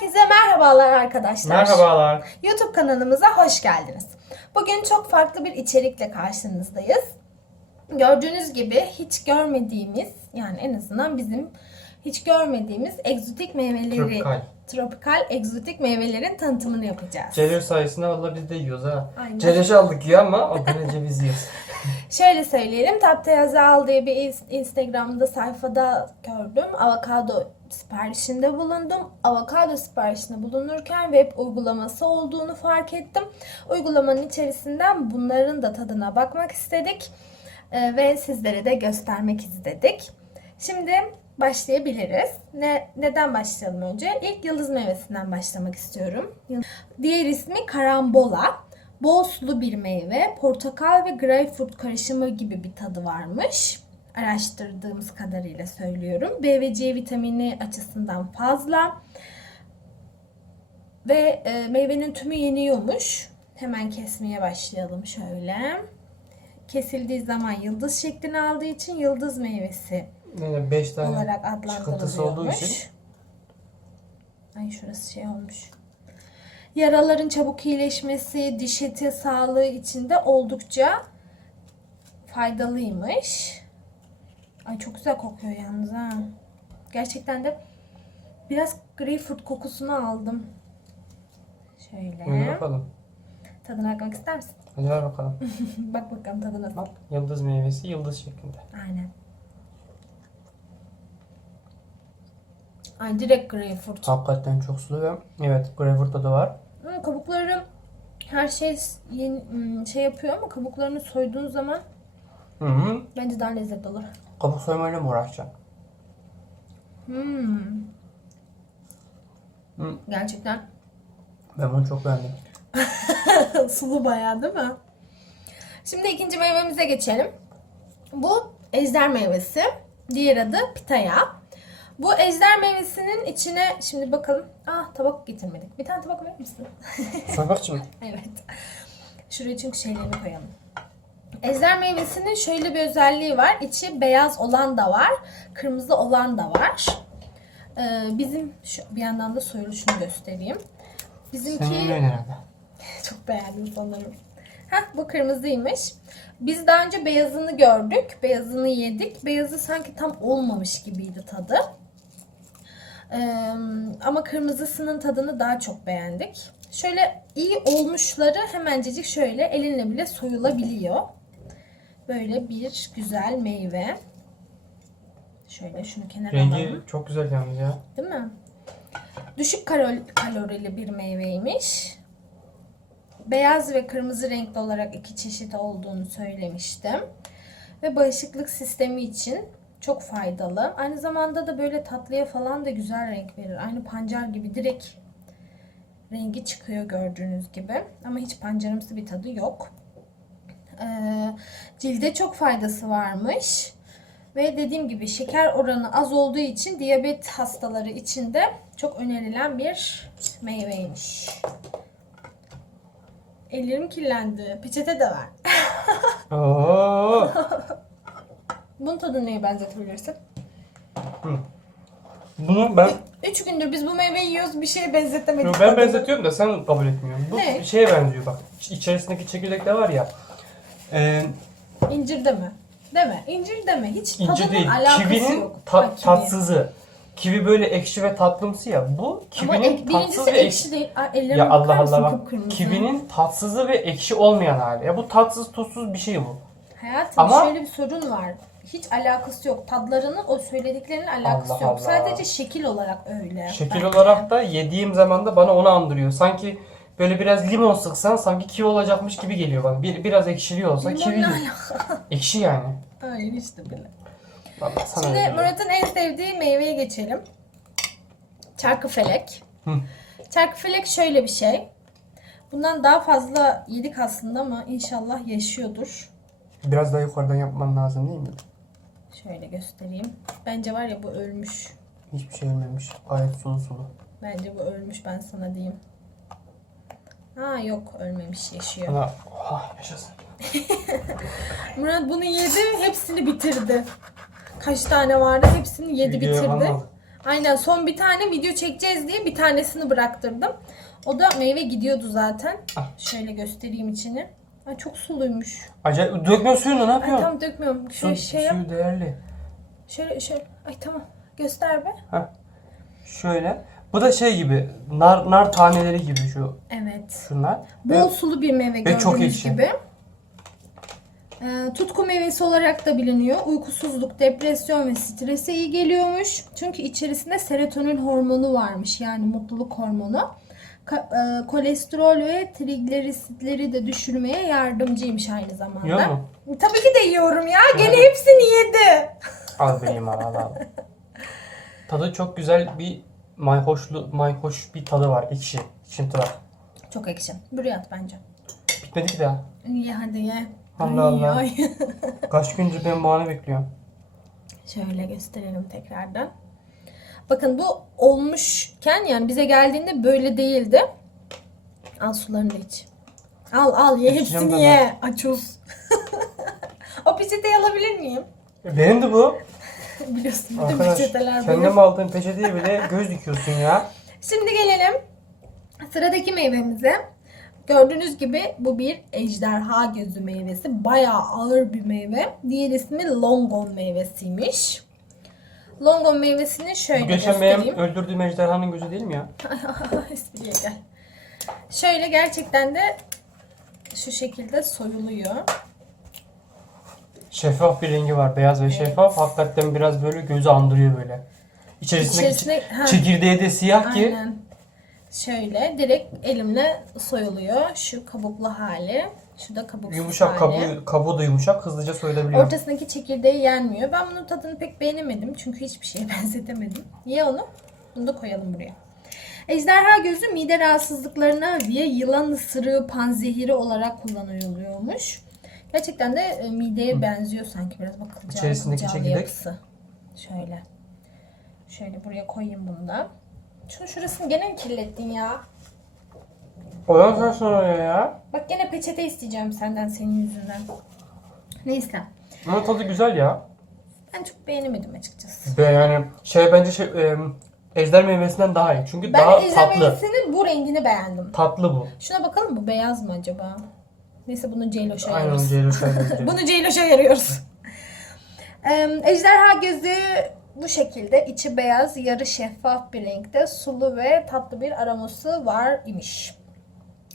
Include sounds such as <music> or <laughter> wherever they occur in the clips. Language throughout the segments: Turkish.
Herkese merhabalar arkadaşlar. Merhabalar. YouTube kanalımıza hoş geldiniz. Bugün çok farklı bir içerikle karşınızdayız. Gördüğünüz gibi hiç görmediğimiz yani en azından bizim hiç görmediğimiz egzotik meyveleri, Tropikal. tropikal egzotik meyvelerin tanıtımını yapacağız. Cereş sayesinde valla biz de yiyoruz ha. Aynen. Cereş aldık ya ama o gene ceviz yiyoruz. <laughs> Şöyle söyleyelim. Tapta Yazal diye bir ins- Instagram'da sayfada gördüm. Avokado siparişinde bulundum. Avokado siparişinde bulunurken web uygulaması olduğunu fark ettim. Uygulamanın içerisinden bunların da tadına bakmak istedik. Ve sizlere de göstermek istedik. Şimdi başlayabiliriz. Ne, neden başlayalım önce? İlk yıldız meyvesinden başlamak istiyorum. Diğer ismi karambola. Bol sulu bir meyve, portakal ve greyfurt karışımı gibi bir tadı varmış. Araştırdığımız kadarıyla söylüyorum. B ve C vitamini açısından fazla. Ve e, meyvenin tümü yeniyormuş. Hemen kesmeye başlayalım şöyle. Kesildiği zaman yıldız şeklini aldığı için yıldız meyvesi Yani 5 tane olarak çıkıntısı olduğu adlandırılıyormuş. için. Ay şurası şey olmuş. Yaraların çabuk iyileşmesi, diş eti sağlığı için de oldukça faydalıymış. Ay çok güzel kokuyor yalnız ha. Gerçekten de biraz greyfurt kokusunu aldım. Şöyle. bakalım. Tadına bakmak ister misin? Hadi ver bakalım. <laughs> Bak bakalım tadı nasıl. Bak yıldız meyvesi yıldız şeklinde. Aynen. Ay direkt greyfurt. Hakikaten çok sulu ve evet greyfurt tadı var. Ama kabukları her şey yeni, hmm, şey yapıyor ama kabuklarını soyduğun zaman Hı hı. bence daha lezzetli olur. Kabuk soymayla mı uğraşacaksın? Hmm. Hı. Gerçekten Ben bunu çok beğendim. <laughs> sulu bayağı değil mi? Şimdi ikinci meyvemize geçelim. Bu ejder meyvesi. Diğer adı pitaya. Bu ejder meyvesinin içine şimdi bakalım. Ah tabak getirmedik. Bir tane tabak verir misin? <laughs> İçin mi? <laughs> Evet. Şuraya çünkü şeylerini koyalım. Ejder meyvesinin şöyle bir özelliği var. İçi beyaz olan da var, kırmızı olan da var. Ee, bizim şu bir yandan da soyuluşunu göstereyim. Bizimki Senin <laughs> çok beğendim sanırım. Heh, bu kırmızıymış. Biz daha önce beyazını gördük. Beyazını yedik. Beyazı sanki tam olmamış gibiydi tadı. Ee, ama kırmızısının tadını daha çok beğendik. Şöyle iyi olmuşları hemencecik şöyle elinle bile soyulabiliyor. Böyle bir güzel meyve. Şöyle şunu kenara alalım. Rengi çok güzel yalnız ya. Değil mi? Düşük kalor- kalorili bir meyveymiş. Beyaz ve kırmızı renkli olarak iki çeşit olduğunu söylemiştim. Ve bağışıklık sistemi için çok faydalı. Aynı zamanda da böyle tatlıya falan da güzel renk verir. Aynı pancar gibi direkt rengi çıkıyor gördüğünüz gibi. Ama hiç pancarımsı bir tadı yok. Ee, cilde çok faydası varmış. Ve dediğim gibi şeker oranı az olduğu için diyabet hastaları için de çok önerilen bir meyveymiş. Ellerim kirlendi. Peçete de var. Oo. <laughs> Bunun tadını neye benzetebilirsin? Bunu ben Üç gündür biz bu meyveyi yiyoruz bir şeye benzetemedik. ben tadını. benzetiyorum da sen kabul etmiyorsun. Bu Ne? şeye benziyor bak. İç- İçerisindeki çekirdek de var ya. Ee, İncir deme. Deme. İncir deme. Hiç İnce tadının değil. alakası Kivinin yok. ta- Ha, kivi. tatsızı. Kivi böyle ekşi ve tatlımsı ya. Bu Ama kivinin ek, tatsız birincisi ve ekşi ekşi. değil. Aa, ellerime Ya bakar Allah mısın Allah bak. kıpkırmızı? Kivinin tatsızı ve ekşi olmayan hali. Ya bu tatsız tuzsuz bir şey bu. Hayatım Ama- şöyle bir sorun var. Hiç alakası yok. Tadlarının o söylediklerinin alakası Allah yok. Allah. Sadece şekil olarak öyle. Şekil bence. olarak da yediğim zaman da bana onu andırıyor. Sanki böyle biraz limon sıksan sanki kivi olacakmış gibi geliyor bana. Bir, biraz ekşiliyor olsa kivi. Ekşi yani. Hayır işte bile. Vallahi sana Şimdi öyle geliyor. Murat'ın en sevdiği meyveye geçelim. Çarkıfelek. Hı. Çarkıfelek şöyle bir şey. Bundan daha fazla yedik aslında ama inşallah yaşıyordur. Biraz daha yukarıdan yapman lazım değil mi? Şöyle göstereyim. Bence var ya bu ölmüş. Hiçbir şey ölmemiş. Gayet sulu sulu. Bence bu ölmüş ben sana diyeyim. Ha yok ölmemiş yaşıyor. Bana oh, yaşasın. <laughs> Murat bunu yedi hepsini bitirdi. Kaç tane vardı hepsini yedi Videoya bitirdi. kalmadı. Aynen son bir tane video çekeceğiz diye bir tanesini bıraktırdım. O da meyve gidiyordu zaten. Ah. Şöyle göstereyim içini. Ay çok suluymuş. Acayip dökme suyunu ne Ay yapıyorsun? tam dökmüyorum. Şöyle Su- şey yap. Suyu değerli. Şöyle şöyle. Ay tamam. Göster be. Şöyle. Bu da şey gibi. Nar, nar taneleri gibi şu Evet. şunlar. Bol Ve sulu bir meyve ve gördüğünüz çok ekşi. gibi. Ee, tutku meyvesi olarak da biliniyor. Uykusuzluk, depresyon ve strese iyi geliyormuş. Çünkü içerisinde serotonin hormonu varmış. Yani mutluluk hormonu. E, kolesterol ve trigliseritleri de düşürmeye yardımcıymış aynı zamanda. Yiyor mu? Tabii ki de yiyorum ya. Gene hepsini yedi. <laughs> Al benim al al al. Tadı çok güzel bir mayhoşlu mayhoş bir tadı var. Ekşi. Ekşinti var. Çok ekşi. Buraya at bence. Bitmedi ki daha. Ye hadi ye. Allah Ay, Allah. ay. <laughs> Kaç gündür ben bu anı bekliyorum. Şöyle gösterelim tekrardan. Bakın bu olmuşken yani bize geldiğinde böyle değildi. Al sularını da iç. Al al ye İçeceğim hepsini ben ye. Açuz. <laughs> o peçeteyi alabilir miyim? E, Benim de bu. <laughs> Biliyorsun bütün Arkadaş peçeteler benim. aldığın peçeteye bile göz dikiyorsun ya. Şimdi gelelim sıradaki meyvemize. Gördüğünüz gibi bu bir ejderha gözü meyvesi. Bayağı ağır bir meyve. Diğer ismi longon meyvesiymiş. Longon meyvesini şöyle göstereyim. öldürdüğüm ejderhanın gözü değil mi ya? <laughs> Espriye gel. Şöyle gerçekten de şu şekilde soyuluyor. Şeffaf bir rengi var. Beyaz ve şeffaf. Hakikaten biraz böyle gözü andırıyor böyle. İçerisindeki İçerisine ha, çekirdeği de siyah ki aynen. Şöyle direkt elimle soyuluyor. Şu kabuklu hali. Şu da kabuksuz yumuşak hali. kabuğu, kabuğu da yumuşak hızlıca soyulabiliyor. Ortasındaki çekirdeği yenmiyor. Ben bunun tadını pek beğenemedim. Çünkü hiçbir şeye <laughs> benzetemedim. Ye onu. Bunu da koyalım buraya. Ejderha gözü mide rahatsızlıklarına ve yılan ısırığı panzehiri olarak kullanılıyormuş. Gerçekten de e, mideye benziyor sanki biraz bakılacağım. İçerisindeki çekirdek? yapısı. Şöyle. Şöyle buraya koyayım bunu da. Şunu şurasını gene mi kirlettin ya? Ondan sonra sonra ya. Bak gene peçete isteyeceğim senden senin yüzünden. Neyse. Ama tadı güzel ya. Ben çok beğenemedim açıkçası. Ve yani şey bence şey e, ejder meyvesinden daha iyi. Çünkü Ben daha ejder tatlı. meyvesinin bu rengini beğendim. Tatlı bu. Şuna bakalım bu beyaz mı acaba? Neyse bunu Ceyloş'a Aynen ayırıyoruz. Ceylo şöyle. Bunu Ceyloş'a ayırıyoruz. Em, Ejderha gözü bu şekilde içi beyaz, yarı şeffaf bir renkte sulu ve tatlı bir aroması var imiş.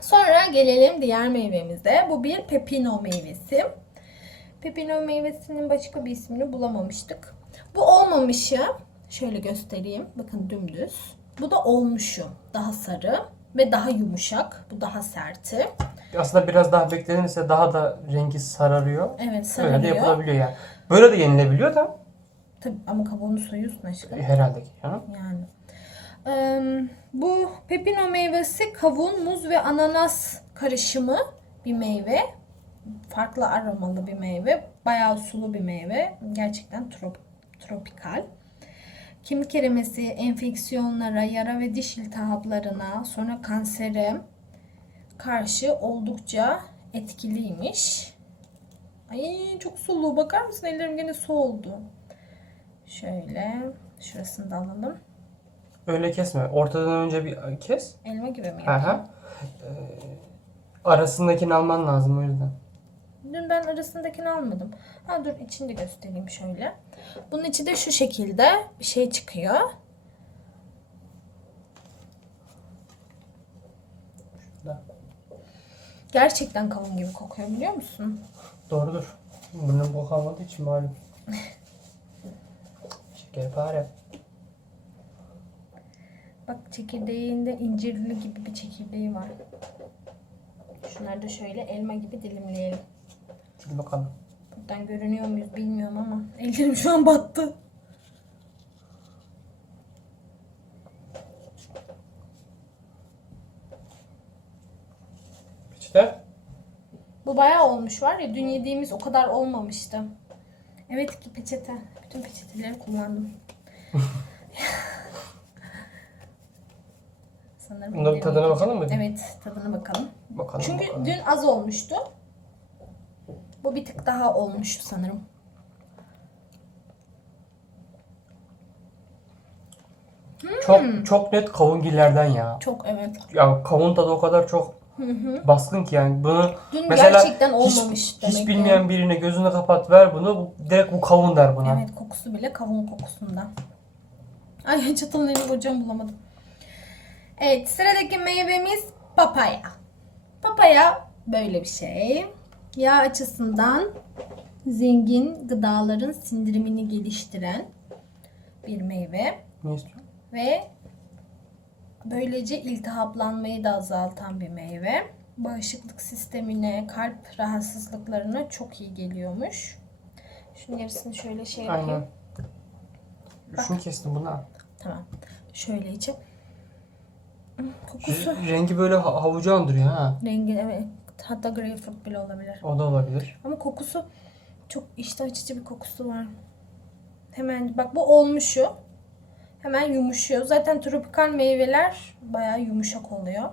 Sonra gelelim diğer meyvemize. Bu bir pepino meyvesi. Pepino meyvesinin başka bir ismini bulamamıştık. Bu olmamışı şöyle göstereyim. Bakın dümdüz. Bu da olmuşu. Daha sarı ve daha yumuşak. Bu daha serti. Aslında biraz daha beklenirse daha da rengi sararıyor. Evet Böyle de yapılabiliyor yani. Böyle de yenilebiliyor da Tabii ama kabuğunu soyuyorsun aşkım. herhalde ki canım. Yani. Bu pepino meyvesi kavun, muz ve ananas karışımı bir meyve. Farklı aromalı bir meyve. Bayağı sulu bir meyve. Gerçekten trop, tropikal. Kemik erimesi, enfeksiyonlara, yara ve diş iltihaplarına, sonra kansere karşı oldukça etkiliymiş. Ay çok sulu. Bakar mısın? Ellerim gene su oldu. Şöyle şurasını da alalım. Öyle kesme. Ortadan önce bir kes. Elma gibi mi hı. Ee, arasındakini alman lazım o yüzden. Dün ben arasındakini almadım. Ha dur içini de göstereyim şöyle. Bunun içi de şu şekilde bir şey çıkıyor. Şurada. Gerçekten kavun gibi kokuyor biliyor musun? Doğrudur. Burnum kokamadığı için malum. <laughs> Şekerpare. Bak çekirdeğinde incirli gibi bir çekirdeği var. Şunları da şöyle elma gibi dilimleyelim. Sil bakalım. Buradan görünüyor muyuz bilmiyorum ama <laughs> ellerim şu an battı. Peçete. Bu bayağı olmuş var ya dün yediğimiz o kadar olmamıştı. Evet ki peçete. Bütün peçeteleri kullandım. <laughs> Sanırım Bunların tadına bakalım mı? Evet tadına bakalım. Bakalım Çünkü bakalım. dün az olmuştu. Bu bir tık daha olmuş sanırım. Çok çok net kavungillerden ya. Çok evet. Ya kavun tadı o kadar çok baskın ki yani bunu Dün mesela gerçekten hiç, olmamış demek hiç bilmeyen birine gözünü kapat ver bunu bu- direkt bu kavun der buna. Evet kokusu bile kavun kokusundan. Ay çatalın elini koyacağım bulamadım. Evet sıradaki meyvemiz papaya. Papaya böyle bir şey. Yağ açısından zengin gıdaların sindirimini geliştiren bir meyve. Ne istiyorsun? Ve böylece iltihaplanmayı da azaltan bir meyve. Bağışıklık sistemine, kalp rahatsızlıklarına çok iyi geliyormuş. Şunun yarısını şöyle şey yapayım. Aynen. Şunu kestim buna. Tamam. Şöyle içip. Kokusu. Rengi böyle ha- havucu andırıyor ha. Rengi evet. Hatta greyfurt bile olabilir. O da olabilir. Ama kokusu çok iştah açıcı bir kokusu var. Hemen bak bu olmuşu. Hemen yumuşuyor. Zaten tropikal meyveler bayağı yumuşak oluyor.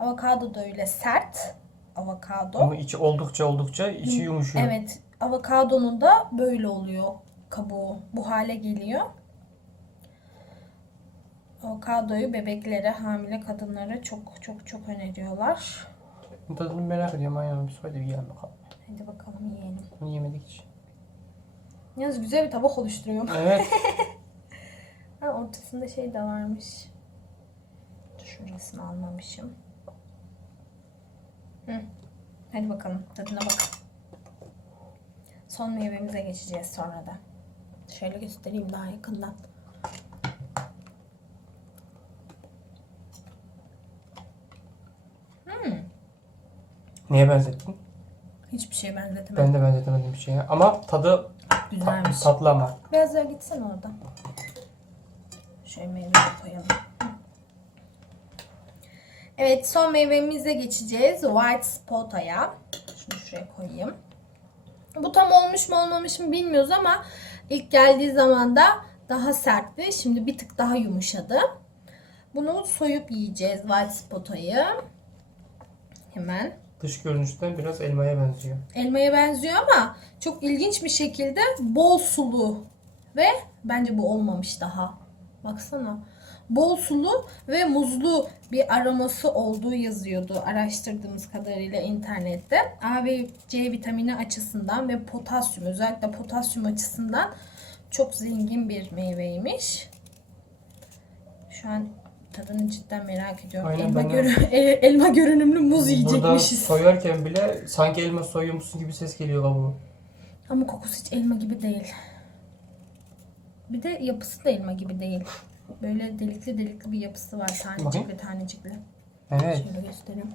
Avokado da öyle sert. Avokado. Ama içi oldukça oldukça içi yumuşuyor. Evet. Avokadonun da böyle oluyor kabuğu. Bu hale geliyor. Avokadoyu bebeklere, hamile kadınlara çok çok çok öneriyorlar. Tadını merak ediyorum aynen bir söyle bir yiyelim bakalım. Hadi bakalım yiyelim. Bunu yemedik hiç. Yalnız güzel bir tabak oluşturuyorum. Evet. <laughs> Ha, ortasında şey de varmış. Şurasını almamışım. Hı. Hadi bakalım tadına bak. Son meyvemize geçeceğiz sonra da. Şöyle göstereyim daha yakından. Neye benzettin? Hiçbir şeye benzetemem. Ben de benzetemedim bir şeye. Ama tadı ta- Güzelmiş. tatlı ama. Biraz daha gitsen oradan. Şöyle meyveyi koyalım. Evet son meyvemize geçeceğiz. White Spota'ya. Şunu şuraya koyayım. Bu tam olmuş mu olmamış mı bilmiyoruz ama ilk geldiği zaman da daha sertti. Şimdi bir tık daha yumuşadı. Bunu soyup yiyeceğiz White Spota'yı. Hemen. Dış görünüşten biraz elmaya benziyor. elmaya benziyor ama çok ilginç bir şekilde bol sulu ve bence bu olmamış daha. Baksana. Bol sulu ve muzlu bir aroması olduğu yazıyordu araştırdığımız kadarıyla internette. A ve C vitamini açısından ve potasyum özellikle potasyum açısından çok zengin bir meyveymiş. Şu an tadını cidden merak ediyorum. Aynen, elma, ben de. görü- e, elma görünümlü muz Burada yiyecekmişiz. soyarken bile sanki elma soyuyormuşsun gibi ses geliyor kabuğu. Ama kokusu hiç elma gibi değil. Bir de yapısı da elma gibi değil. Böyle delikli delikli bir yapısı var tanecikli Bakayım. tanecikli. Evet. Şöyle göstereyim.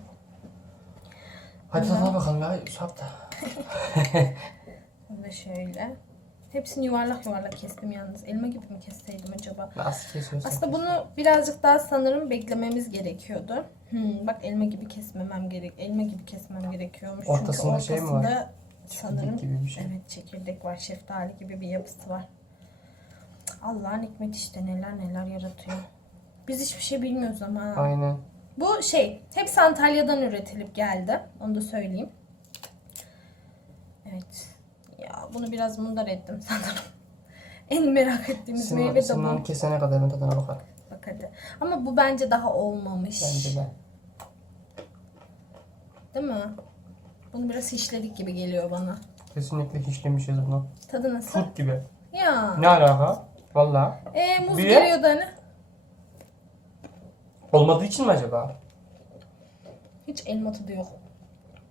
Hadi tadına bakalım ya. Sap da. <laughs> <laughs> Ve şöyle. Hepsini yuvarlak yuvarlak kestim yalnız. Elma gibi mi kesseydim acaba? Nasıl kesiyorsun? Aslında bunu birazcık daha sanırım beklememiz gerekiyordu. Hmm, bak elma gibi kesmemem gerek. Elma gibi kesmem gerekiyormuş. Ortasında Çünkü şey mi var? ortasında Sanırım gibi bir şey. evet çekirdek var. Şeftali gibi bir yapısı var. Allah'ın hikmeti işte neler neler yaratıyor. Biz hiçbir şey bilmiyoruz ama. Aynen. Bu şey hepsi Antalya'dan üretilip geldi. Onu da söyleyeyim. Evet. Ya bunu biraz mundar ettim <laughs> sanırım. En merak ettiğimiz Sinan, meyve de bu. kesene kadar tadına bakar. Bak hadi. Ama bu bence daha olmamış. Bence de. Değil mi? Bunu biraz işledik gibi geliyor bana. Kesinlikle hiçlemişiz bunu. Tadı nasıl? Turp gibi. Ya. Ne alaka? Valla. E muz Bir- geliyordu hani. Olmadığı için mi acaba? Hiç elma tadı yok.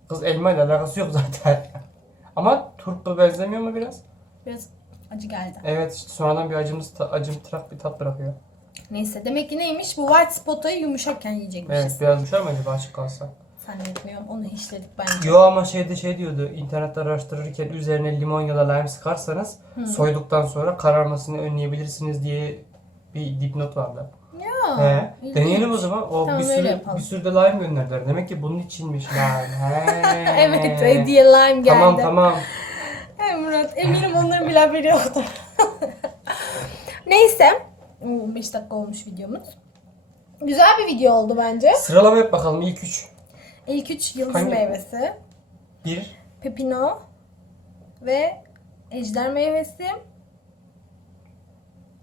Kız elma ile alakası yok zaten. <laughs> Ama turpa benzemiyor mu biraz? Biraz acı geldi. Evet işte sonradan bir acımız ta- acımtırak bir tat bırakıyor. Neyse demek ki neymiş? Bu white spot'ayı yumuşakken yiyecekmişiz. Evet biraz düşer mi acaba açık kalsa? Zannetmiyorum. Onu işledik bence. Yo ama şeyde şey diyordu internette araştırırken üzerine limon ya da lime sıkarsanız soyduktan sonra kararmasını önleyebilirsiniz diye bir dipnot vardı. Ya. He. ilginç. Deneyelim o zaman. O Tamam, bir öyle sürü yapalım. bir sürü de lime gönderdiler. Demek ki bunun içinmiş lime. <laughs> He. Evet hediye lime geldi. Tamam tamam. Eminim onların bile haberi yoktur. <laughs> Neyse. 5 dakika olmuş videomuz. Güzel bir video oldu bence. Sıralama yap bakalım ilk üç. İlk üç yıldız Hangi- meyvesi. Bir. Pepino ve ejder meyvesi.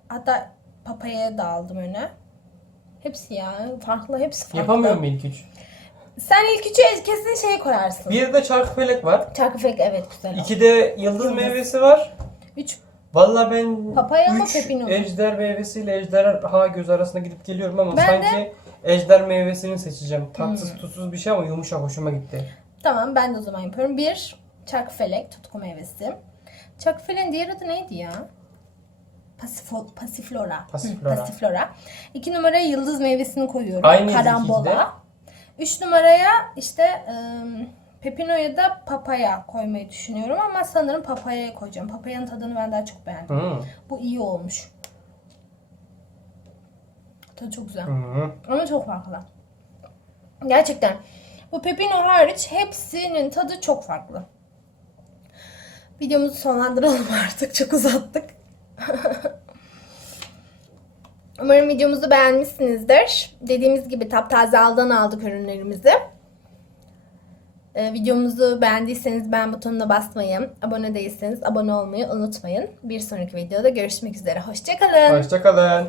Hatta papaya da aldım öne. Hepsi ya farklı hepsi farklı. Yapamıyor mu ilk üç? Sen ilk üçü kesin şey koyarsın. Bir de çarkıfelek var. Çarkıfelek evet güzel. oldu. İki de yıldız meyvesi var. Üç Valla ben Papaya mı, 3 pepino mu? ejder meyvesiyle ejderha göz arasında gidip geliyorum ama Ben sanki ejder meyvesini seçeceğim. Tatsız Hmm. tuzsuz bir şey ama yumuşak hoşuma gitti. Tamam ben de o zaman yapıyorum. Bir çarkıfelek tutku meyvesi. Çarkıfeleğin diğer adı neydi ya? Pasifo, pasiflora. Pasiflora. Hı, pasiflora. İki numaraya yıldız meyvesini koyuyorum. Aynıydı Karambola. ikisi de. Üç numaraya işte ım, pepinoya da papaya koymayı düşünüyorum ama sanırım papayaya koyacağım. Papayanın tadını ben daha çok beğendim. Hı. Bu iyi olmuş. Tadı çok güzel. Hı. Ama çok farklı. Gerçekten. Bu pepino hariç hepsinin tadı çok farklı. Videomuzu sonlandıralım <laughs> artık. Çok uzattık. <laughs> Umarım videomuzu beğenmişsinizdir. Dediğimiz gibi taptaze aldan aldık ürünlerimizi. Ee, videomuzu beğendiyseniz beğen butonuna basmayı, abone değilseniz abone olmayı unutmayın. Bir sonraki videoda görüşmek üzere. Hoşçakalın. Hoşçakalın.